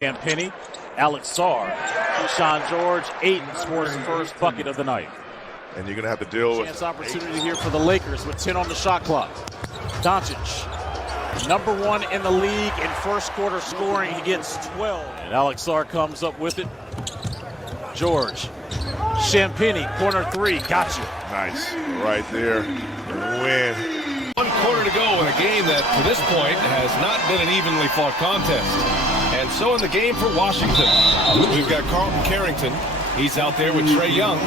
Penny, Alex Sarr, Keyshawn George, Aiden scores the first bucket of the night. And you're going to have to deal with chance opportunity here for the Lakers with 10 on the shot clock. Doncic, #1 in the league in first quarter scoring. He gets 12. And Alex Sarr comes up with it. George, Champagnie, corner three, gotcha. Nice, right there, win. 1 quarter to go in a game that, to this point, has not been an evenly fought contest. And so in the game for Washington, we've got Carlton Carrington. He's out there with Trae Young,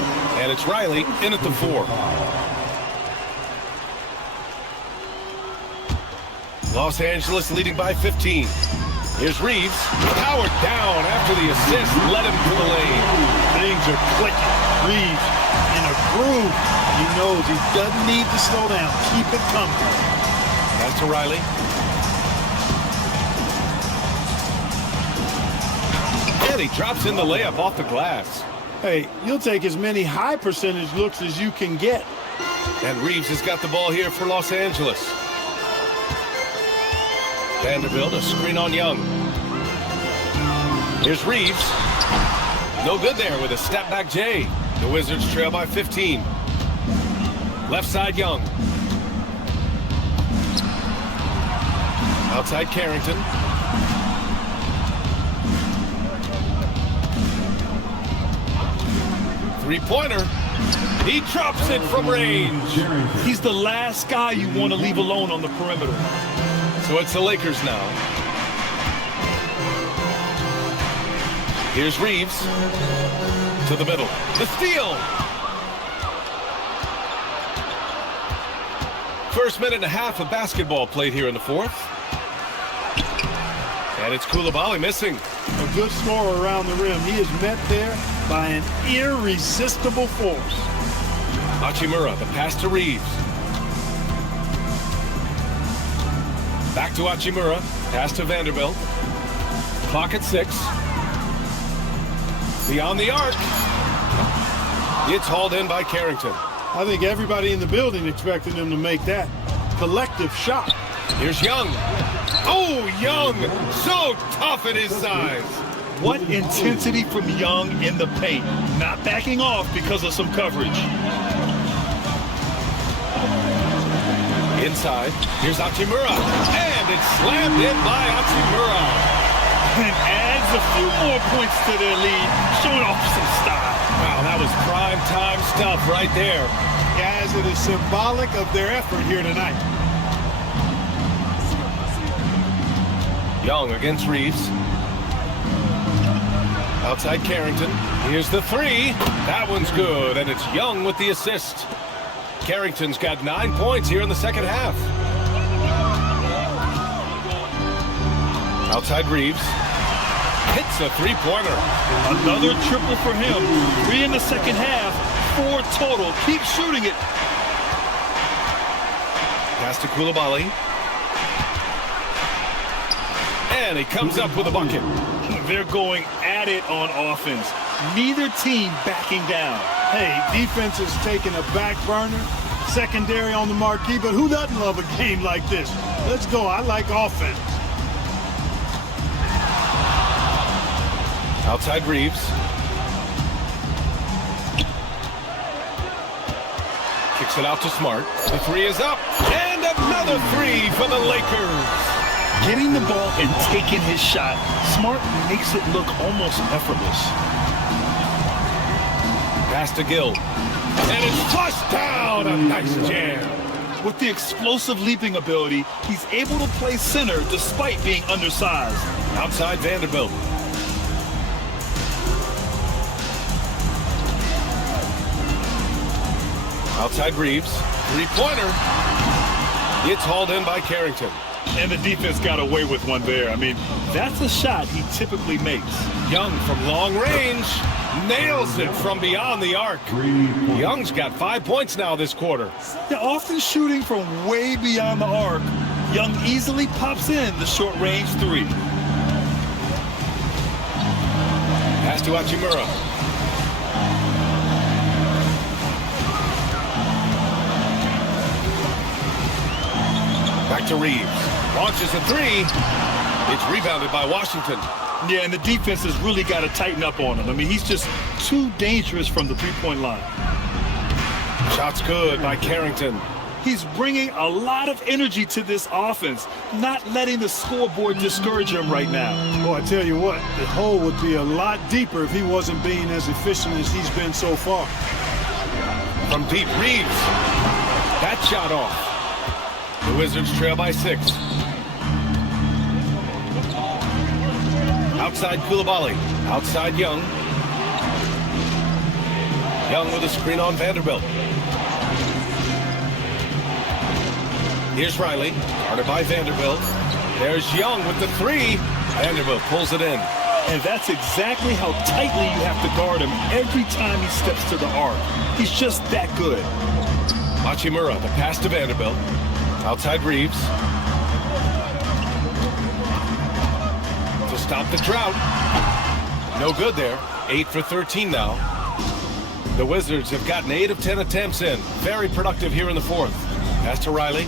and it's Riley in at the 4. Los Angeles leading by 15. Here's Reeves, powered down after the assist, led him to the lane. Things are clicking. Reeves in a groove. He knows he doesn't need to slow down. Keep it coming. That's to Riley. And he drops in the layup off the glass. Hey, you'll take as many high percentage looks as you can get. And Reeves has got the ball here for Los Angeles. Vanderbilt, a screen on Young. Here's Reeves. No good there with a step back J. The Wizards trail by 15. Left side Young. Outside Carrington. Three-pointer. He drops it from range. He's the last guy you want to leave alone on the perimeter. So it's the Lakers now. Here's Reeves to the middle. The steal. First minute and a half of basketball played here in the fourth. And it's Coulibaly missing. A good scorer around the rim. He is met there by an irresistible force. Hachimura, the pass to Reeves. Back to Hachimura. Pass to Vanderbilt. Clock at 6. Beyond the arc. It's hauled in by Carrington. I think everybody in the building expected him to make that collective shot. Here's Young. Oh, Young! So tough at his size. What intensity from Young in the paint. Not backing off because of some coverage. Inside, here's Hachimura, and it's slammed in by Hachimura. And adds a few more points to their lead, showing off some style. Wow, that was prime time stuff right there. Guys, it is symbolic of their effort here tonight. Young against Reeves. Outside Carrington. Here's the 3. That one's good, and it's Young with the assist. Carrington's got 9 points here in the second half. Outside Reeves. Hits a 3-pointer. Another triple for him. 3 in the second half, 4 total. Keep shooting it. Pass to Coulibaly. And he comes up with a bucket. They're going at it on offense. Neither team backing down. Hey, defense is taking a back burner, secondary on the marquee, but who doesn't love a game like this? Let's go. I like offense. Outside Reeves. Kicks it out to Smart. The 3 is up. And another 3 for the Lakers. Getting the ball and taking his shot, Smart makes it look almost effortless. Pass to Gill. And it's flushed down. A nice jam. With the explosive leaping ability, he's able to play center despite being undersized. Outside Vanderbilt. Outside Reeves. 3-pointer. It's hauled in by Carrington. And the defense got away with one there. I mean, that's a shot he typically makes. Young from long range. Nails it from beyond the arc. Young's got 5 points now this quarter. Yeah, often shooting from way beyond the arc, Young easily pops in the short-range 3. Pass to Hachimura. Back to Reeves. Launches a 3. It's rebounded by Washington. Yeah, and the defense has really got to tighten up on him. I mean, he's just too dangerous from the three-point line. Shot's good by Carrington. He's bringing a lot of energy to this offense, not letting the scoreboard discourage him right now. Oh, I tell you what, the hole would be a lot deeper if he wasn't being as efficient as he's been so far. From deep, Reeves. That shot off. The Wizards trail by 6. Outside Koulibaly. Outside Young. Young with a screen on Vanderbilt. Here's Riley, guarded by Vanderbilt. There's Young with the 3. Vanderbilt pulls it in. And that's exactly how tightly you have to guard him every time he steps to the arc. He's just that good. Hachimura, the pass to Vanderbilt. Outside Reeves. To stop the drought. No good there. 8 for 13 now. The Wizards have gotten 8 of 10 attempts in. Very productive here in the 4th. Pass to Riley.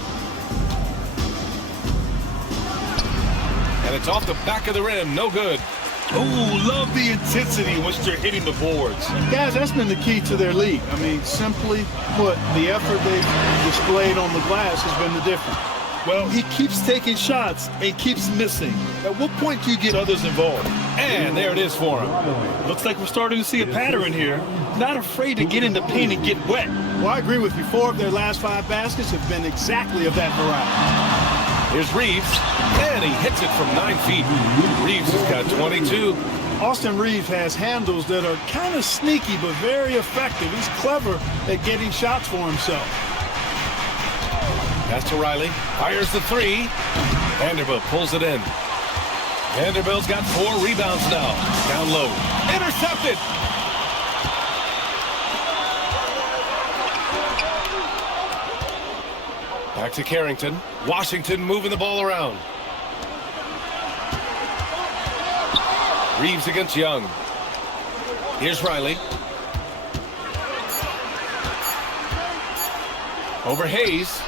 And it's off the back of the rim. No good. Oh, love the intensity in which they're hitting the boards. Guys, that's been the key to their league. I mean, simply put, the effort they've displayed on the glass has been the difference. Well, he keeps taking shots and keeps missing. At what point do you get others involved? And there it is for him. Looks like we're starting to see a pattern here. Not afraid to get in the paint and get wet. Well, I agree with you. 4 of their last 5 baskets have been exactly of that variety. Here's Reeves, and he hits it from 9 feet. Reeves has got 22. Austin Reeves has handles that are kind of sneaky but very effective. He's clever at getting shots for himself. Pass to Riley, fires the 3. Vanderbilt pulls it in. Vanderbilt's got 4 rebounds now. Down low, intercepted. Back to Carrington. Washington moving the ball around. Reeves against Young. Here's Riley. Over Hayes.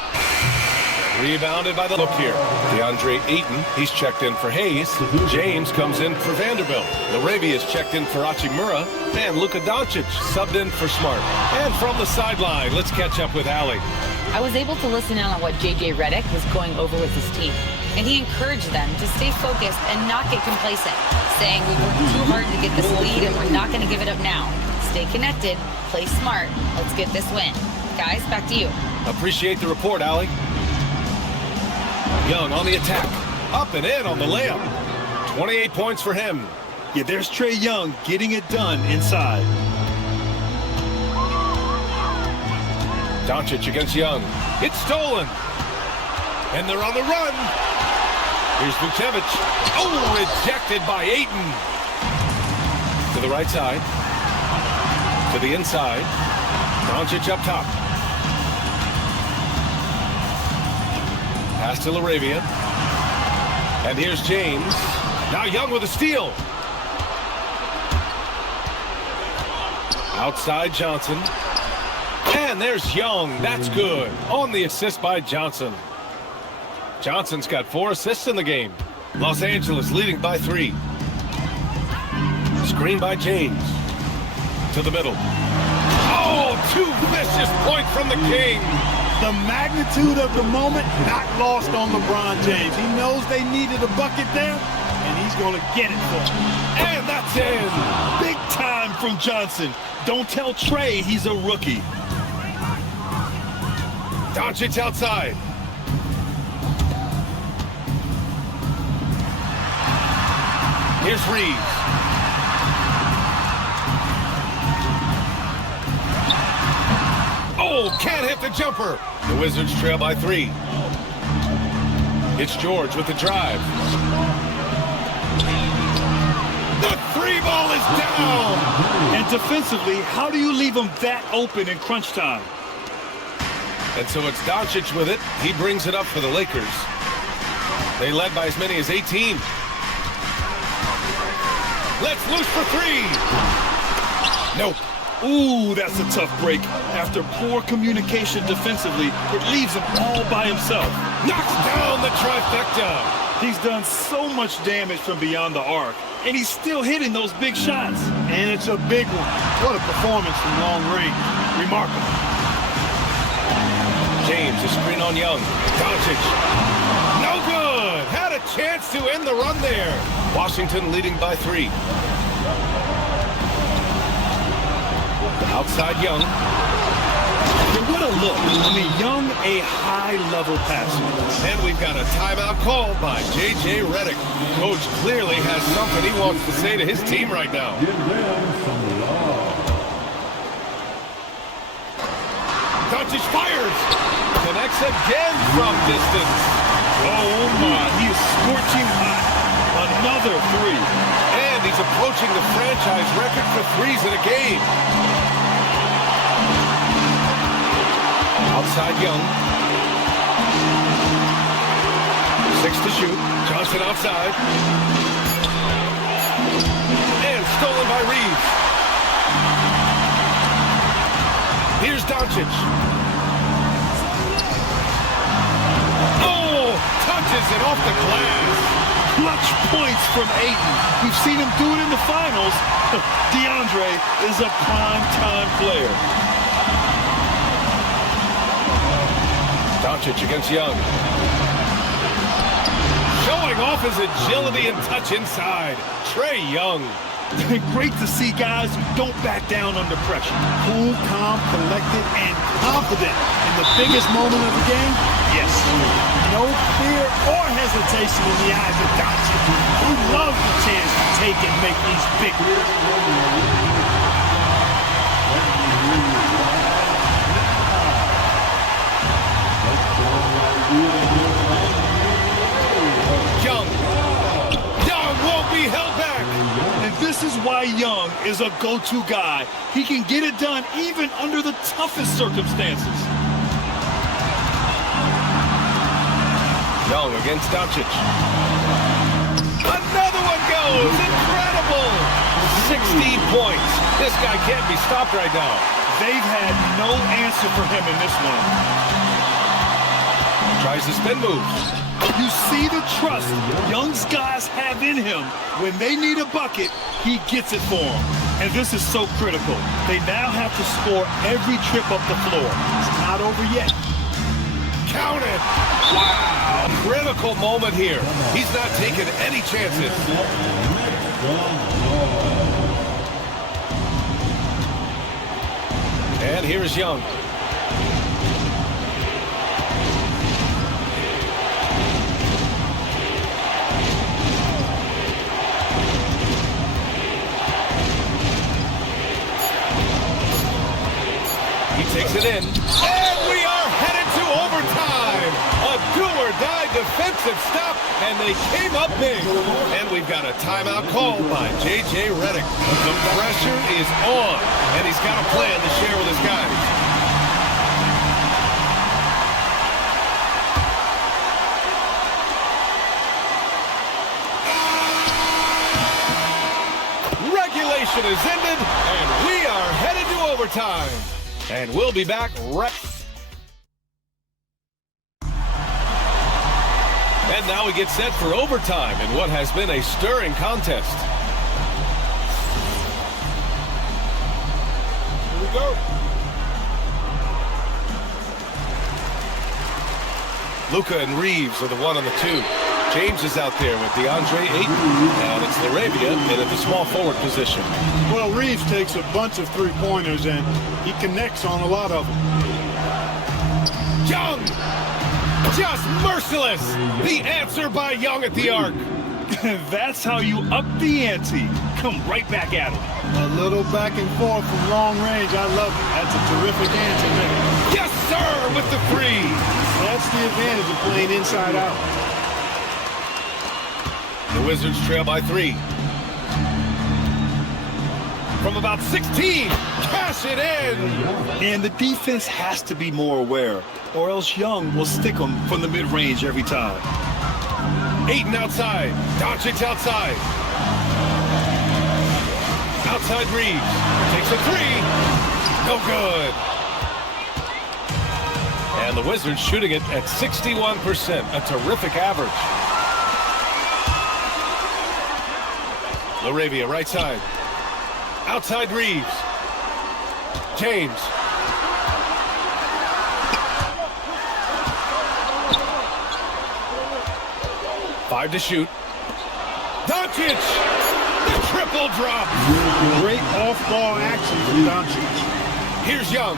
Rebounded by the look here. DeAndre Ayton, he's checked in for Hayes. James comes in for Vanderbilt. Laravia is checked in for Hachimura. And Luka Doncic subbed in for Smart. And from the sideline, let's catch up with Allie. I was able to listen in on what J.J. Redick was going over with his team, and he encouraged them to stay focused and not get complacent, saying we worked too hard to get this lead and we're not going to give it up now. Stay connected, play smart, let's get this win. Guys, back to you. Appreciate the report, Allie. Young on the attack, up and in on the layup. 28 points for him. Yeah, there's Trae Young getting it done inside. Doncic against Young. It's stolen. And they're on the run. Here's Vucevic. Oh, rejected by Ayton. To the right side. To the inside. Doncic up top. Pass to Laravia. And here's James. Now Young with a steal. Outside Johnson. And there's Young. That's good. On the assist by Johnson. Johnson's got 4 assists in the game. Los Angeles leading by 3. Screen by James. To the middle. Oh, 2 vicious points from the King. The magnitude of the moment not lost on LeBron James. He knows they needed a bucket there, and he's going to get it for them. And that's in. Big time from Johnson. Don't tell Trae he's a rookie. Doncic outside. Here's Reeves. Oh, can't hit the jumper. The Wizards trail by 3. It's George with the drive. The 3 ball is down. And defensively, how do you leave him that open in crunch time? And so it's Doncic with it. He brings it up for the Lakers. They led by as many as 18. Let's loose for 3. Nope. Ooh, that's a tough break. After poor communication defensively, it leaves him all by himself. Knocks down the trifecta. He's done so much damage from beyond the arc, and he's still hitting those big shots. And it's a big one. What a performance from long range. Remarkable. James, a screen on Young. Doncic. No good. Had a chance to end the run there. Washington leading by 3. Outside Young. What a look. I mean, Young, a high-level passer. And we've got a timeout called by J.J. Redick. Coach clearly has something he wants to say to his team right now. Doncic fires. Connects again from distance. Oh, my. He is scorching hot. Another 3. And he's approaching the franchise record for threes in a game. Outside Young. 6 to shoot. Johnson outside. And stolen by Reeves. Here's Doncic. Oh, touches it off the glass. Clutch points from Ayton. We've seen him do it in the finals. DeAndre is a prime-time player. Doncic against Young. Showing off his agility and touch inside. Trae Young. Great to see guys who don't back down under pressure. Cool, calm, collected, and confident. In the biggest moment of the game, yes. No fear or hesitation in the eyes of Doncic. He loves the chance to take and make these big moves. Young won't be held back. And this is why Young is a go-to guy. He can get it done even under the toughest circumstances. Young against Doncic. Another one goes. Incredible. 16 points. This guy can't be stopped right now. They've had no answer for him in this one. Tries the spin move. You see the trust Young's guys have in him. When they need a bucket, he gets it for them. And this is so critical. They now have to score every trip up the floor. It's not over yet. Count it. Wow. Critical moment here. He's not taking any chances. And here's Young. He takes it in. And we are headed to overtime. A do-or-die defensive stop, and they came up big. And we've got a timeout called by J.J. Redick. The pressure is on, and he's got a plan to share with his guys. Regulation is ended, and we are headed to overtime. And we'll be back right. And now we get set for overtime in what has been a stirring contest. Here we go. Luka and Reeves are the 1 and the 2. James is out there with DeAndre Ayton, and it's LaRavia in at the small forward position. Well, Reeves takes a bunch of three-pointers, and he connects on a lot of them. Young! Just merciless! The answer by Young at the arc. That's how you up the ante. Come right back at him. A little back and forth from long range. I love it. That's a terrific answer there. Yes, sir, with the 3. That's the advantage of playing inside out. The Wizards trail by 3. From about 16, cash it in. And the defense has to be more aware, or else Young will stick them from the mid-range every time. Ayton outside. Doncic outside. Outside Reeves. Takes a 3. No good. And the Wizards shooting it at 61%, a terrific average. Laravia, right side. Outside Reeves. James. Five to shoot. Doncic! The triple drop! Great off-ball action from Doncic. Here's Young.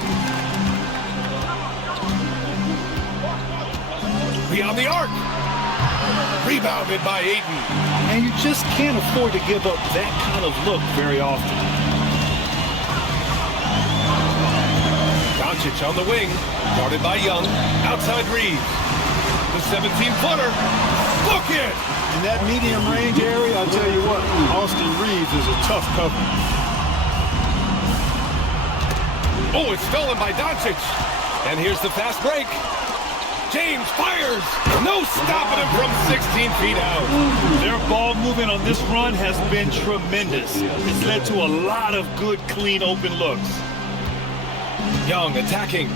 Beyond the arc. Rebounded by Ayton. And you just can't afford to give up that kind of look very often. Doncic on the wing. Guarded by Young. Outside Reeves. The 17-footer. Book it! In that medium range area, I'll tell you what, Austin Reeves is a tough cover. Oh, it's stolen by Doncic. And here's the fast break. James fires. No stopping him from 16 feet out. Their ball movement on this run has been tremendous. It's led to a lot of good, clean, open looks. Young attacking.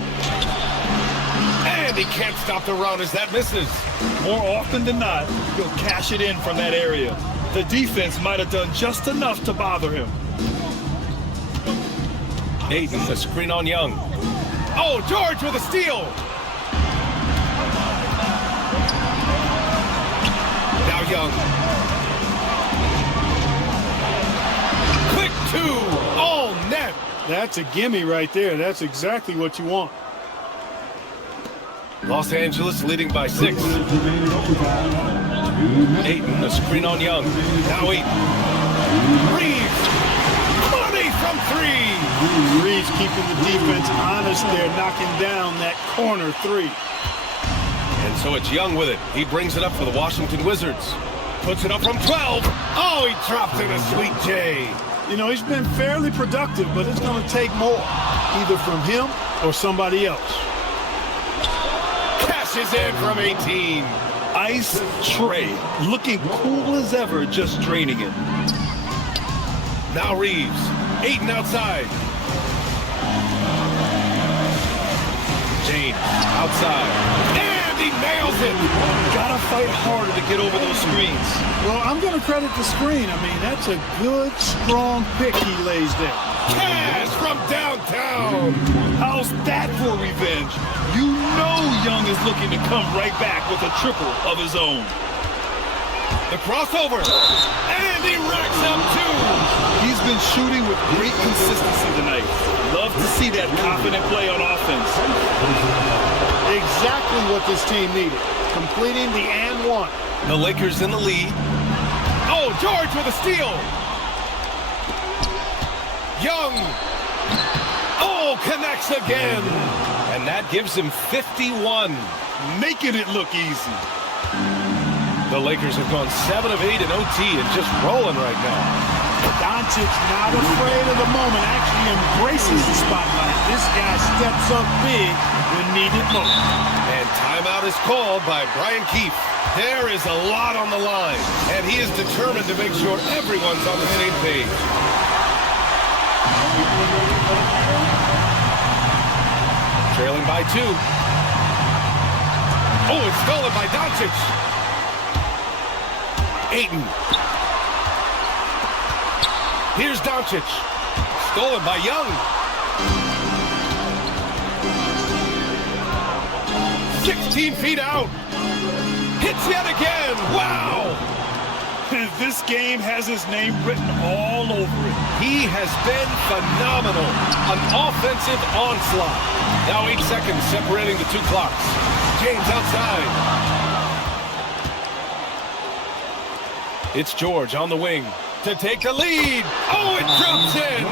And he can't stop the run as that misses. More often than not, he'll cash it in from that area. The defense might have done just enough to bother him. Ayton, the screen on Young. Oh, George with a steal. Now Young. Quick two, all net. That's a gimme right there. That's exactly what you want. Los Angeles leading by 6. Ayton, the screen on Young. Now Ayton. Reeves. Money from 3. Reeves keeping the defense honest there, knocking down that corner 3. And so it's Young with it. He brings it up for the Washington Wizards. Puts it up from 12. Oh, he dropped in a sweet J. You know, he's been fairly productive, but it's going to take more, either from him or somebody else. Cashes in from 18. Ice tray, looking cool as ever, just draining it. Now Reeves. Ayton outside. James outside. And he nails it. Gotta fight harder to get over those screens. Well, I'm gonna credit the screen. I mean, that's a good, strong pick he lays there. Cash from downtown. How's that for revenge? You know Young is looking to come right back with a triple of his own. The crossover. And he racks up 2. He's been shooting with great consistency tonight. Love to see that confident play on offense. Exactly what this team needed. Completing the and one. The Lakers in the lead. Oh, George with a steal. Young. Oh, connects again. And that gives him 51. Making it look easy. The Lakers have gone 7 of 8 in OT and just rolling right now. Doncic not afraid of the moment, actually embraces the spotlight. This guy steps up big when needed most. And timeout is called by Brian Keefe. There is a lot on the line, and he is determined to make sure everyone's on the same page. Trailing by 2. Oh, it's stolen by Doncic. Ayton. Here's Doncic. Stolen by Young. 16 feet out. Hits yet again. Wow. This game has his name written all over it. He has been phenomenal. An offensive onslaught. Now 8 seconds separating the 2 clocks. James outside. It's George on the wing to take the lead. Oh, it drops in.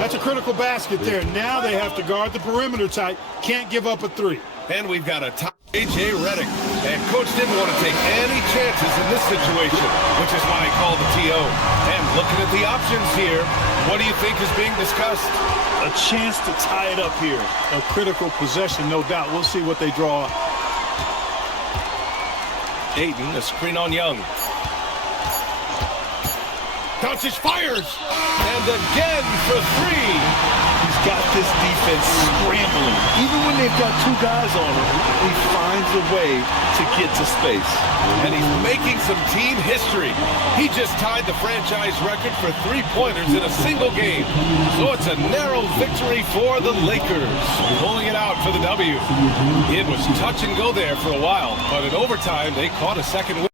That's a critical basket there. Now they have to guard the perimeter tight. Can't give up a 3. And we've got a top J.J. Redick. And coach didn't want to take any chances in this situation, which is why he called the TO. And looking at the options here, what do you think is being discussed? A chance to tie it up here. A critical possession, no doubt. We'll see what they draw up. Ayton, a screen on Young. Doncic fires. And again for three. He's got this defense scrambling. Even when they've got two guys on him, he finds a way to get to space. And he's making some team history. He just tied the franchise record for three-pointers in a single game. So it's a narrow victory for the Lakers, pulling it out for the W. It was touch and go there for a while, but in overtime, they caught a second win.